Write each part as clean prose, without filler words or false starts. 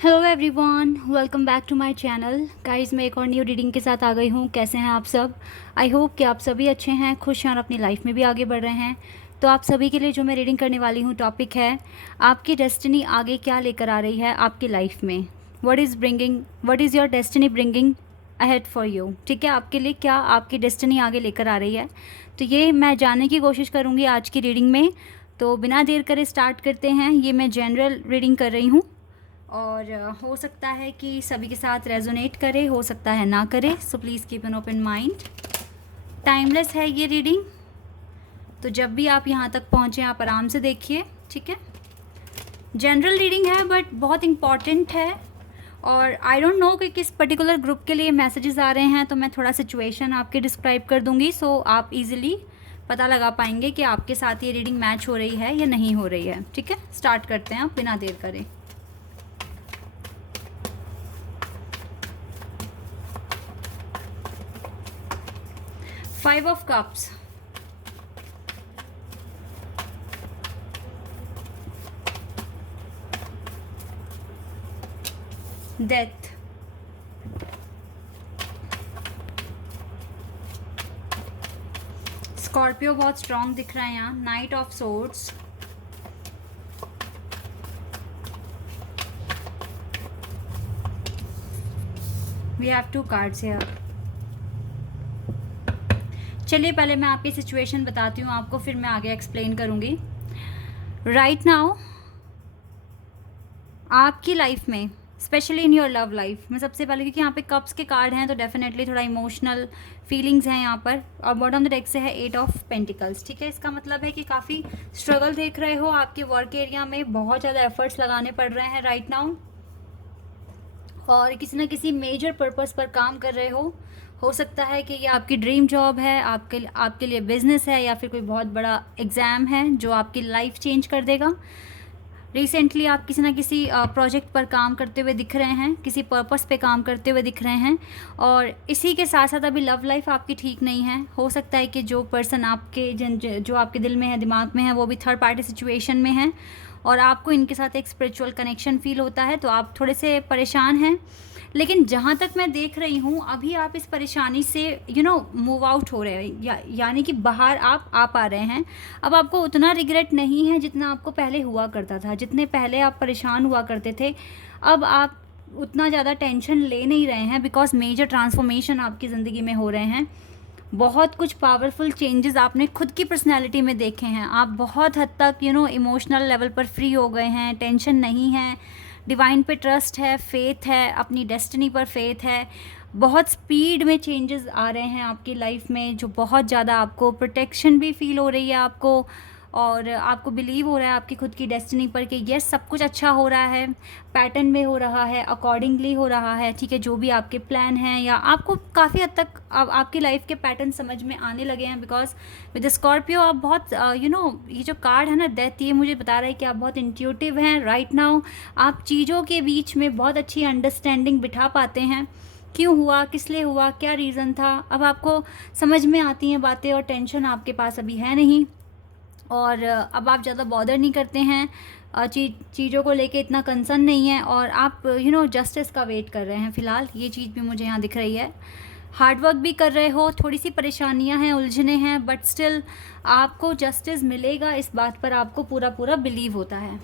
Hello everyone, welcome back to my channel. Guys, मैं एक और न्यू रीडिंग के साथ आ गई हूँ। कैसे हैं आप सब? आई होप कि आप सभी अच्छे हैं, खुश हैं और अपनी लाइफ में भी आगे बढ़ रहे हैं। तो आप सभी के लिए जो मैं रीडिंग करने वाली हूँ, टॉपिक है आपकी डेस्टिनी आगे क्या लेकर आ रही है आपकी लाइफ में। What is your destiny bringing ahead for you. ठीक है, आपके लिए क्या आपकी डेस्टिनी आगे लेकर आ रही है, तो ये मैं जानने की कोशिश करूँगी आज की रीडिंग में। तो बिना देर करे स्टार्ट करते हैं। ये मैं जनरल रीडिंग कर रही हूँ और हो सकता है कि सभी के साथ रेजोनेट करे, हो सकता है ना करे। So please keep an open mind. Timeless है ये रीडिंग, तो जब भी आप यहाँ तक पहुँचें आप आराम से देखिए। ठीक है, जनरल रीडिंग है बट बहुत इम्पॉर्टेंट है। और आई डोंट नो कि किस पर्टिकुलर ग्रुप के लिए मैसेजेस आ रहे हैं, तो मैं थोड़ा सिचुएशन आपके डिस्क्राइब कर दूँगी, सो आप इजीली पता लगा पाएंगे कि आपके साथ ये रीडिंग मैच हो रही है या नहीं हो रही है। ठीक है, स्टार्ट करते हैं आप बिना देर करे। 5 of Cups, Death, स्कॉर्पियो बहुत स्ट्रॉन्ग दिख रहा है यहाँ। Knight of swords, we have 2 cards here. चलिए पहले मैं आपकी सिचुएशन बताती हूँ आपको, फिर मैं आगे एक्सप्लेन करूँगी। राइट नाउ आपकी लाइफ में, specially in your love life में, सबसे पहले क्योंकि यहाँ पे कप्स के कार्ड हैं तो डेफिनेटली थोड़ा इमोशनल फीलिंग्स हैं यहाँ पर। और बॉटम द डेक से है 8 ऑफ पेंटिकल्स। ठीक है, इसका मतलब है कि काफ़ी स्ट्रगल देख रहे हो आपके वर्क एरिया में, बहुत ज़्यादा एफर्ट्स लगाने पड़ रहे हैं राइट नाउ, और किसी ना किसी मेजर पर्पस पर काम कर रहे हो सकता है कि ये आपकी ड्रीम जॉब है, आपके लिए बिजनेस है, या फिर कोई बहुत बड़ा एग्ज़ाम है जो आपकी लाइफ चेंज कर देगा। रिसेंटली आप किसी ना किसी प्रोजेक्ट पर काम करते हुए दिख रहे हैं, किसी पर्पस पे काम करते हुए दिख रहे हैं। और इसी के साथ साथ अभी लव लाइफ आपकी ठीक नहीं है। हो सकता है कि जो पर्सन आपके जो आपके दिल में है, दिमाग में है, वो भी थर्ड पार्टी सिचुएशन में है और आपको इनके साथ एक स्पिरिचुअल कनेक्शन फील होता है, तो आप थोड़े से परेशान हैं। लेकिन जहाँ तक मैं देख रही हूँ अभी आप इस परेशानी से मूव आउट हो रहे हैं, यानी कि बाहर आप आ पा रहे हैं। अब आपको उतना रिग्रेट नहीं है जितना आपको पहले हुआ करता था। जितने पहले आप परेशान हुआ करते थे, अब आप उतना ज़्यादा टेंशन ले नहीं रहे हैं, बिकॉज मेजर ट्रांसफॉर्मेशन आपकी ज़िंदगी में हो रहे हैं। बहुत कुछ पावरफुल चेंजेस आपने खुद की पर्सनैलिटी में देखे हैं। आप बहुत हद तक इमोशनल लेवल पर फ्री हो गए हैं, टेंशन नहीं है, डिवाइन पे ट्रस्ट है, फेथ है, अपनी डेस्टिनी पर फेथ है। बहुत स्पीड में चेंजेस आ रहे हैं आपकी लाइफ में, जो बहुत ज़्यादा आपको प्रोटेक्शन भी फील हो रही है आपको, और आपको बिलीव हो रहा है आपकी खुद की डेस्टिनी पर कि यस सब कुछ अच्छा हो रहा है, पैटर्न में हो रहा है, अकॉर्डिंगली हो रहा है। ठीक है, जो भी आपके प्लान हैं, या आपको काफ़ी हद तक आपकी लाइफ के पैटर्न समझ में आने लगे हैं। बिकॉज विद स्कॉर्पियो आप बहुत ये जो कार्ड है ना डेथ, ये मुझे बता रहा है कि आप बहुत इंट्यूटिव हैं राइट नाउ। आप चीज़ों के बीच में बहुत अच्छी अंडरस्टैंडिंग बिठा पाते हैं। क्यों हुआ, किस लिए हुआ, क्या रीज़न था, अब आपको समझ में आती हैं बातें, और टेंशन आपके पास अभी है नहीं। और अब आप ज़्यादा बॉदर नहीं करते हैं, चीज़ों को लेके इतना कंसर्न नहीं है, और आप जस्टिस का वेट कर रहे हैं फ़िलहाल। ये चीज़ भी मुझे यहाँ दिख रही है। हार्ड वर्क भी कर रहे हो, थोड़ी सी परेशानियाँ हैं, उलझने हैं, बट स्टिल आपको जस्टिस मिलेगा, इस बात पर आपको पूरा बिलीव होता है।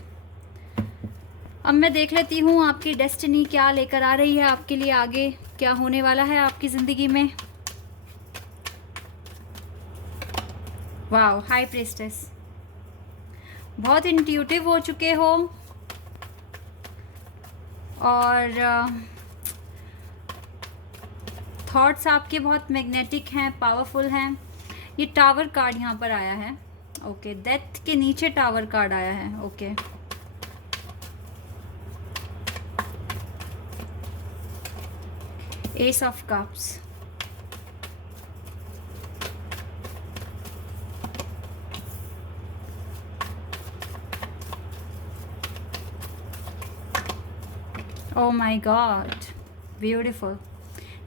अब मैं देख लेती हूँ आपकी डेस्टिनी क्या लेकर आ रही है आपके लिए, आगे क्या होने वाला है आपकी ज़िंदगी में। वाओ, हाई प्रीस्टेस, बहुत इंट्यूटिव हो चुके हो, और थॉट्स आपके बहुत मैग्नेटिक हैं, पावरफुल हैं। ये टावर कार्ड यहाँ पर आया है। ओके, डेथ के नीचे टावर कार्ड आया है। Okay, S of cups, oh my God, beautiful,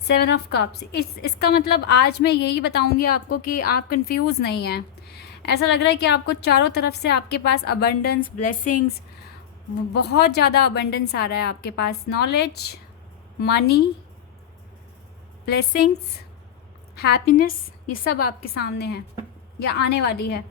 7 of cups. इसका मतलब आज मैं यही बताऊंगी आपको कि आप कंफ्यूज नहीं हैं। ऐसा लग रहा है कि आपको चारों तरफ से आपके पास अबंडेंस, ब्लेसिंग्स, बहुत ज़्यादा अबंडेंस आ रहा है आपके पास, नॉलेज, मनी, ब्लेसिंग्स, हैप्पीनेस, ये सब आपके सामने है या आने वाली है।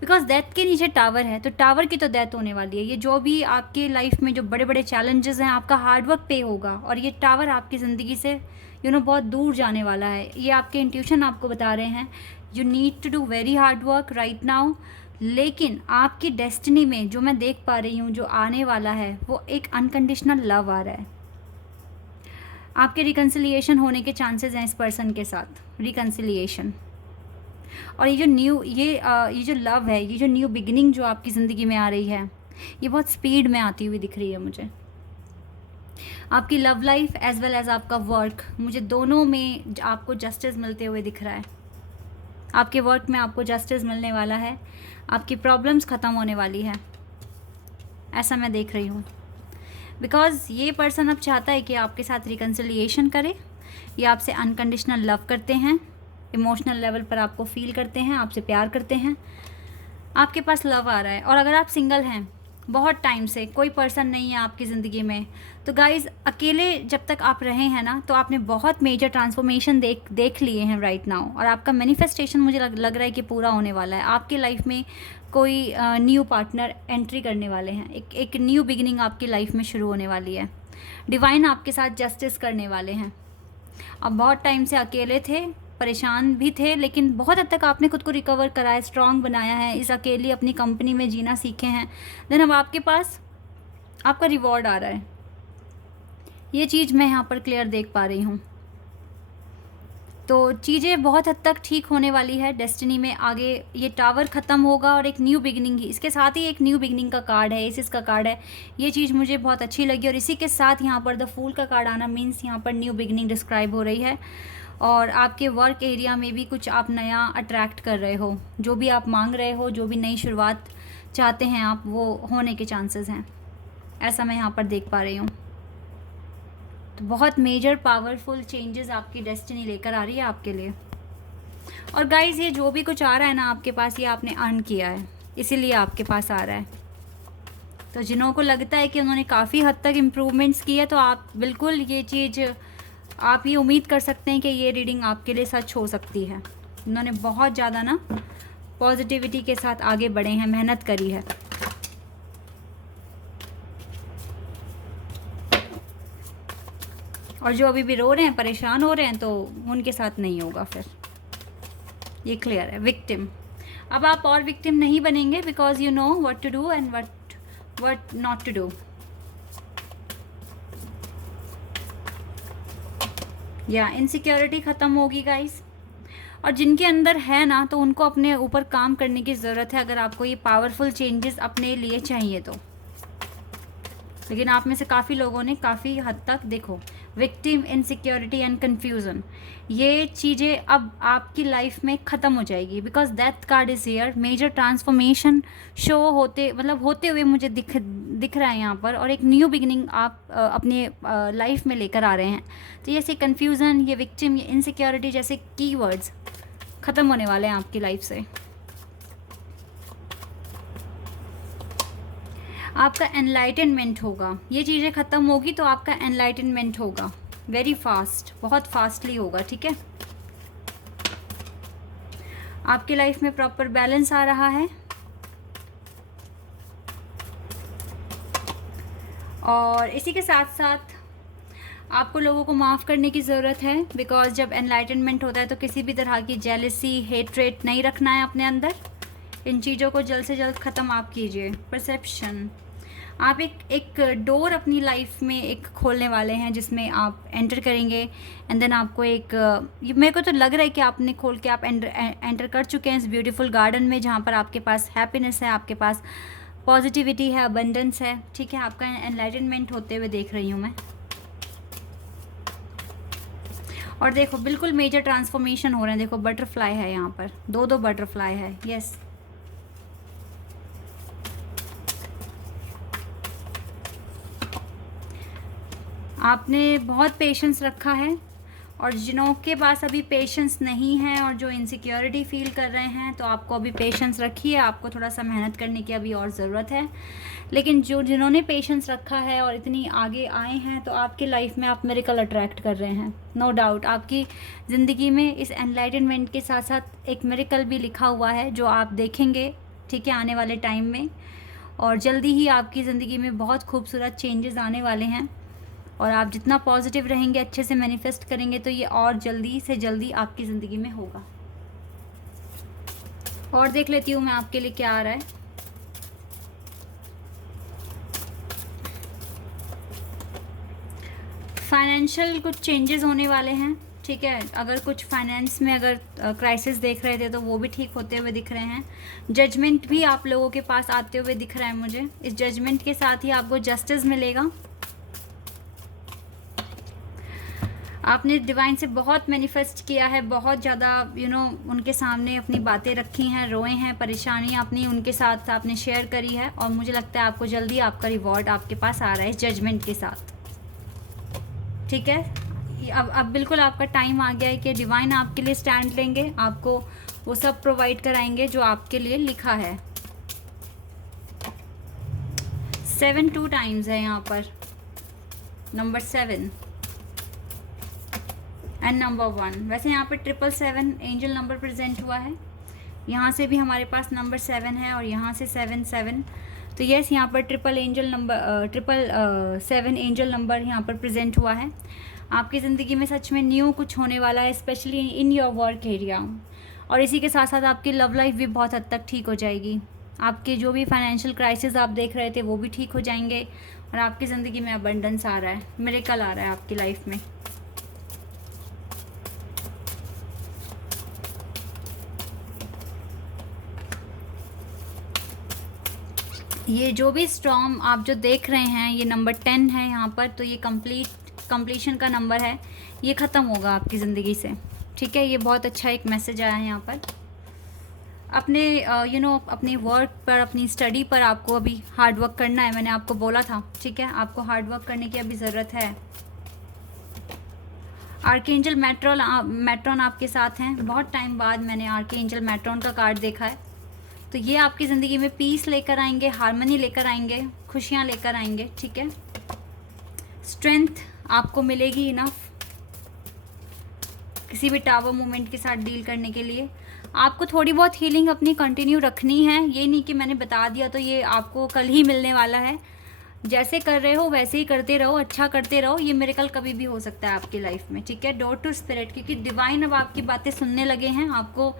बिकॉज डेथ के नीचे टावर है, तो टावर की तो डेथ होने वाली है। ये जो भी आपके लाइफ में जो बड़े बड़े चैलेंजेस हैं, आपका हार्डवर्क पे होगा और ये टावर आपकी ज़िंदगी से बहुत दूर जाने वाला है। ये आपके इंट्यूशन आपको बता रहे हैं you need to do very hard work right now. लेकिन आपकी डेस्टिनी में जो मैं देख पा रही हूँ जो आने वाला है वो एक अनकंडीशनल लव आ रहा है। आपके रिकन्सिलिएशन होने के चांसेस हैं इस पर्सन के साथ, रिकन्सिलिएशन। और ये जो ये जो लव है, ये जो न्यू बिगिनिंग जो आपकी ज़िंदगी में आ रही है, ये बहुत स्पीड में आती हुई दिख रही है मुझे। आपकी love life as well as आपका वर्क, मुझे दोनों में आपको जस्टिस मिलते हुए दिख रहा है। आपके वर्क में आपको जस्टिस मिलने वाला है, आपकी प्रॉब्लम्स ख़त्म होने वाली है, ऐसा मैं देख रही हूँ। बिकॉज़ ये पर्सन अब चाहता है कि आपके साथ रिकन्सिलिएशन करे, ये आपसे अनकंडीशनल लव करते हैं, इमोशनल लेवल पर आपको फील करते हैं, आपसे प्यार करते हैं, आपके पास लव आ रहा है। और अगर आप सिंगल हैं, बहुत टाइम से कोई पर्सन नहीं है आपकी ज़िंदगी में, तो गाइज़ अकेले जब तक आप रहे हैं ना, तो आपने बहुत मेजर ट्रांसफॉर्मेशन देख लिए हैं राइट नाउ। और आपका मैनिफेस्टेशन मुझे लग रहा है कि पूरा होने वाला है। आपके लाइफ में कोई न्यू पार्टनर एंट्री करने वाले हैं, एक न्यू बिगिनिंग आपकी लाइफ में शुरू होने वाली है। डिवाइन आपके साथ जस्टिस करने वाले हैं। अब बहुत टाइम से अकेले थे, परेशान भी थे, लेकिन बहुत हद तक आपने खुद को रिकवर करा है, स्ट्रॉन्ग बनाया है, इस अकेली अपनी कंपनी में जीना सीखे हैं। देन अब आपके पास आपका रिवॉर्ड आ रहा है। ये चीज़ मैं यहाँ पर क्लियर देख पा रही हूँ। तो चीज़ें बहुत हद तक ठीक होने वाली है डेस्टिनी में। आगे ये टावर ख़त्म होगा और एक न्यू बिगिनिंग ही, इसके साथ ही एक न्यू बिगिनिंग का कार्ड है, एसिस का कार्ड है। ये चीज़ मुझे बहुत अच्छी लगी। और इसी के साथ यहाँ पर द फूल का कार्ड आना मीन्स यहाँ पर न्यू बिगिनिंग डिस्क्राइब हो रही है। और आपके वर्क एरिया में भी कुछ आप नया अट्रैक्ट कर रहे हो, जो भी आप मांग रहे हो, जो भी नई शुरुआत चाहते हैं आप, वो होने के चांसेस हैं, ऐसा मैं यहाँ पर देख पा रही हूँ। तो बहुत मेजर पावरफुल चेंजेस आपकी डेस्टिनी लेकर आ रही है आपके लिए। और गाइज़ ये जो भी कुछ आ रहा है ना आपके पास, ये आपने अर्न किया है, इसीलिए आपके पास आ रहा है। तो जिन्हों को लगता है कि उन्होंने काफ़ी हद तक इम्प्रूवमेंट्स की है, तो आप बिल्कुल ये चीज़ आप ये उम्मीद कर सकते हैं कि ये रीडिंग आपके लिए सच हो सकती है। उन्होंने बहुत ज़्यादा ना पॉजिटिविटी के साथ आगे बढ़े हैं, मेहनत करी है। और जो अभी भी रो रहे हैं, परेशान हो रहे हैं, तो उनके साथ नहीं होगा फिर, ये क्लियर है। विक्टिम, अब आप और विक्टिम नहीं बनेंगे, because you know what to do and what not to do. या इनसिक्योरिटी ख़त्म होगी गाइस। और जिनके अंदर है ना, तो उनको अपने ऊपर काम करने की ज़रूरत है, अगर आपको ये पावरफुल चेंजेस अपने लिए चाहिए तो। लेकिन आप में से काफ़ी लोगों ने काफ़ी हद तक, देखो, विक्टिम, इनसिक्योरिटी एंड कन्फ्यूज़न, ये चीज़ें अब आपकी लाइफ में ख़त्म हो जाएगी। Because death card is here, major transformation show होते हुए मुझे दिख रहा है यहाँ पर। और एक न्यू बिगिनिंग आप अपने लाइफ में लेकर आ रहे हैं। तो जैसे कन्फ्यूज़न, ये विक्टिम, ये इनसिक्योरिटी जैसे कीवर्ड्स ख़त्म होने वाले हैं आपकी लाइफ से। आपका एनलाइटनमेंट होगा, ये चीज़ें ख़त्म होगी तो आपका एनलाइटनमेंट होगा वेरी फास्ट, बहुत फास्टली होगा, ठीक है। आपकी लाइफ में प्रॉपर बैलेंस आ रहा है। और इसी के साथ साथ आपको लोगों को माफ़ करने की ज़रूरत है। बिकॉज जब एनलाइटनमेंट होता है तो किसी भी तरह की जेलसी, हेट्रेट नहीं रखना है अपने अंदर। इन चीज़ों को जल्द से जल्द ख़त्म आप कीजिए। परसेप्शन, आप एक डोर अपनी लाइफ में एक खोलने वाले हैं, जिसमें आप एंटर करेंगे एंड देन आपको मेरे को तो लग रहा है कि आपने खोल के आप एंटर कर चुके हैं इस ब्यूटीफुल गार्डन में, जहाँ पर आपके पास हैप्पीनेस है, आपके पास पॉजिटिविटी है, अबंडेंस है, ठीक है। आपका एनलाइटनमेंट होते हुए देख रही हूँ मैं। और देखो बिल्कुल मेजर ट्रांसफॉर्मेशन हो रहे हैं। देखो बटरफ्लाई है यहाँ पर, दो बटरफ्लाई है, यस। आपने बहुत पेशेंस रखा है और जिनों के पास अभी पेशेंस नहीं है और जो इनसिक्योरिटी फील कर रहे हैं, तो आपको अभी पेशेंस रखिए, आपको थोड़ा सा मेहनत करने की अभी और ज़रूरत है। लेकिन जिन्होंने पेशेंस रखा है और इतनी आगे आए हैं, तो आपकी लाइफ में आप मिरेकल अट्रैक्ट कर रहे हैं, नो डाउट। आपकी ज़िंदगी में इस एनलाइटनमेंट के साथ साथ एक मिरेकल भी लिखा हुआ है जो आप देखेंगे, ठीक है, आने वाले टाइम में। और जल्दी ही आपकी ज़िंदगी में बहुत खूबसूरत चेंजेस आने वाले हैं, और आप जितना पॉजिटिव रहेंगे, अच्छे से मैनिफेस्ट करेंगे, तो ये और जल्दी से जल्दी आपकी ज़िंदगी में होगा। और देख लेती हूँ मैं आपके लिए क्या आ रहा है। फाइनेंशियल कुछ चेंजेस होने वाले हैं, ठीक है। अगर कुछ फाइनेंस में अगर क्राइसिस देख रहे थे तो वो भी ठीक होते हुए दिख रहे हैं। जजमेंट भी आप लोगों के पास आते हुए दिख रहा है मुझे। इस जजमेंट के साथ ही आपको जस्टिस मिलेगा। आपने डिवाइन से बहुत मैनिफेस्ट किया है, बहुत ज़्यादा उनके सामने अपनी बातें रखी हैं, रोए हैं, परेशानियाँ अपनी उनके साथ आपने शेयर करी है, और मुझे लगता है आपको जल्दी आपका रिवॉर्ड आपके पास आ रहा है जजमेंट के साथ, ठीक है। अब बिल्कुल आपका टाइम आ गया है कि डिवाइन आपके लिए स्टैंड लेंगे, आपको वो सब प्रोवाइड कराएंगे जो आपके लिए लिखा है। 7 2 टाइम्स है यहाँ पर, नंबर 7 एंड नंबर 1। वैसे यहाँ पर 777 एंजल नंबर प्रेजेंट हुआ है। यहाँ से भी हमारे पास नंबर 7 है और यहाँ से 7 7। तो यस, यहाँ पर 777 एंजल नंबर यहाँ पर प्रेजेंट हुआ है। आपकी ज़िंदगी में सच में न्यू कुछ होने वाला है, specially in your work area. और इसी के साथ साथ आपकी लव लाइफ भी बहुत हद तक ठीक हो जाएगी। आपके जो भी फाइनेंशियल क्राइसिस आप देख रहे थे वो भी ठीक हो जाएंगे, और आपकी ज़िंदगी में अबंडेंस आ रहा है, मिरेकल आ रहा है आपकी लाइफ में। ये जो भी स्टॉर्म आप जो देख रहे हैं, ये नंबर 10 है यहाँ पर, तो ये कंप्लीशन का नंबर है, ये ख़त्म होगा आपकी ज़िंदगी से, ठीक है। ये बहुत अच्छा एक मैसेज आया है यहाँ पर। अपने अपनी वर्क पर, अपनी स्टडी पर आपको अभी हार्ड वर्क करना है, मैंने आपको बोला था, ठीक है। आपको हार्ड वर्क करने की अभी ज़रूरत है। आर्कएंजल मैट्रॉन आपके साथ हैं। बहुत टाइम बाद मैंने आर्कएंजल मैट्रॉन का कार्ड देखा है। तो ये आपकी ज़िंदगी में पीस लेकर आएंगे, हार्मनी लेकर आएंगे, खुशियाँ लेकर आएंगे, ठीक है। स्ट्रेंथ आपको मिलेगी इनफ किसी भी टावर मूवमेंट के साथ डील करने के लिए। आपको थोड़ी बहुत हीलिंग अपनी कंटिन्यू रखनी है, ये नहीं कि मैंने बता दिया तो ये आपको कल ही मिलने वाला है। जैसे कर रहे हो वैसे ही करते रहो, अच्छा करते रहो, ये मिरेकल कभी भी हो सकता है आपकी लाइफ में, ठीक है। डोर टू स्पिरिट, क्योंकि डिवाइन अब आपकी बातें सुनने लगे हैं, आपको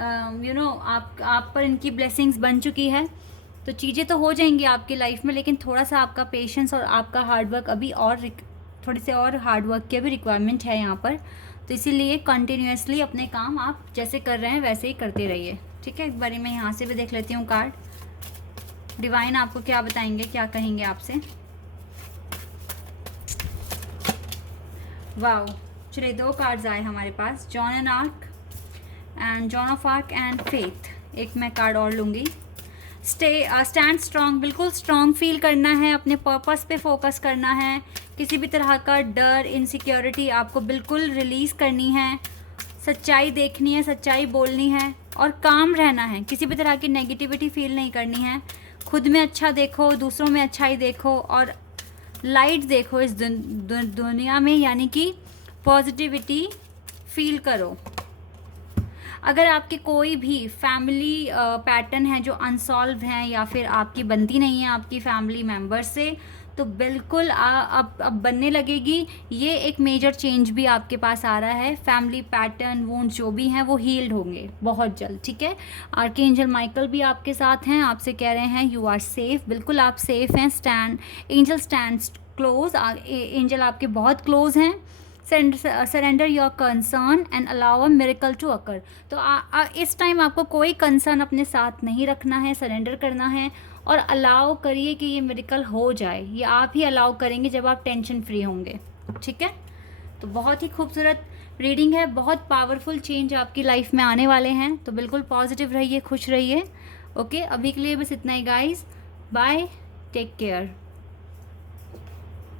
आप पर इनकी ब्लेसिंग्स बन चुकी है, तो चीज़ें तो हो जाएंगी आपकी लाइफ में, लेकिन थोड़ा सा आपका पेशेंस और आपका हार्डवर्क अभी और थोड़ी से और हार्डवर्क की भी रिक्वायरमेंट है यहाँ पर। तो इसीलिए कंटिन्यूसली अपने काम आप जैसे कर रहे हैं वैसे ही करते रहिए, ठीक है। एक बारी मैं यहाँ से भी देख लेती हूँ कार्ड, डिवाइन आपको क्या बताएंगे, क्या कहेंगे आपसे। वाओ, चलिए 2 कार्ड्स आए हमारे पास, Joan and Arc and Joan of Arc and faith. एक मैं कार्ड और लूँगी। स्टैंड स्ट्रॉन्ग, बिल्कुल स्ट्रॉन्ग फील करना है, अपने पर्पस पे फोकस करना है। किसी भी तरह का डर, इनसिक्योरिटी आपको बिल्कुल रिलीज़ करनी है। सच्चाई देखनी है, सच्चाई बोलनी है, और काम रहना है। किसी भी तरह की नेगेटिविटी फील नहीं करनी है। खुद में अच्छा देखो, दूसरों में अच्छाई देखो, और लाइट देखो इस दुनिया में, यानी कि पॉजिटिविटी फील करो। अगर आपके कोई भी फैमिली पैटर्न है जो अनसॉल्व हैं, या फिर आपकी बनती नहीं है आपकी फैमिली मेम्बर से, तो बिल्कुल अब बनने लगेगी। ये एक मेजर चेंज भी आपके पास आ रहा है। फैमिली पैटर्न, वुंड जो भी हैं वो हील्ड होंगे बहुत जल्द, ठीक है। आर्कएंजल माइकल भी आपके साथ हैं, आपसे कह रहे हैं यू आर सेफ, बिल्कुल आप सेफ हैं। एंजल स्टैंड क्लोज, एंजल आपके बहुत क्लोज हैं। Surrender your concern and allow a miracle to occur. तो इस टाइम आपको कोई कंसर्न अपने साथ नहीं रखना है, सरेंडर करना है, और अलाउ करिए कि ये मिरेकल हो जाए। ये आप ही अलाउ करेंगे जब आप टेंशन फ्री होंगे, ठीक है। तो बहुत ही खूबसूरत रीडिंग है, बहुत पावरफुल चेंज आपकी लाइफ में आने वाले हैं, तो बिल्कुल पॉजिटिव रहिए, खुश रहिए। ओके, अभी के लिए बस इतना ही गाइज, बाय, टेक केयर।